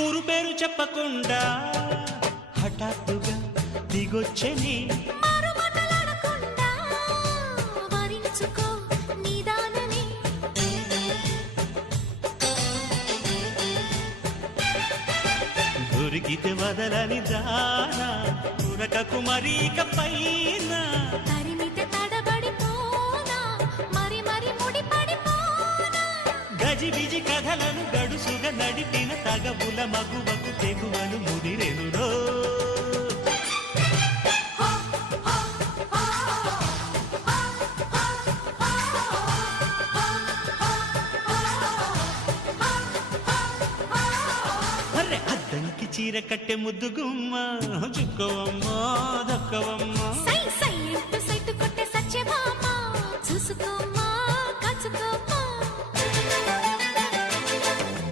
ఊరు పేరు చెప్పకుండా హఠాత్తుగా దిగొచ్చని దొరికితే వదలని దానా ఉరకకు మరీక పైన తరిమితే తడబడిపోనా మరి మరి ముడిపడిపోనా గజిబిజి కథలను గడుసుగా నడిపిన తగవుల మగువకు తెగువలు ముదిరెనురో అద్దంకి చీర కట్టె ముద్దు గుమ్మ చుక్కవమ్మ దక్కవమ్మ సై సై అంటూ సైటు